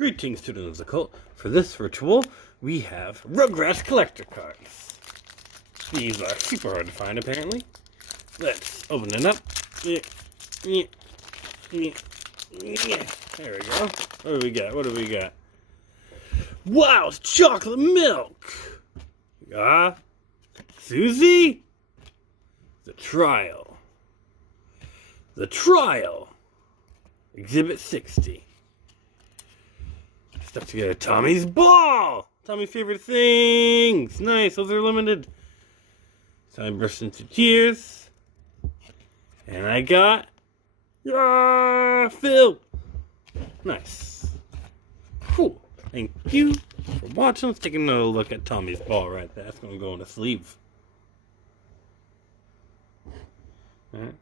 Greetings, students of the cult. For this ritual, we have Rugrats collector cards. These are super hard to find, apparently. Let's open it up. There we go. What do we got? What do we got? Wow, it's chocolate milk! Susie? The Trial. The Trial. Exhibit 60. Stuck together Tommy's ball! Tommy's favorite things! Nice, those are limited. Tommy burst into tears. And I got... Phil! Nice. Cool. Thank you for watching. Let's take another look at Tommy's ball right there. That's going to go in a sleeve. Alright.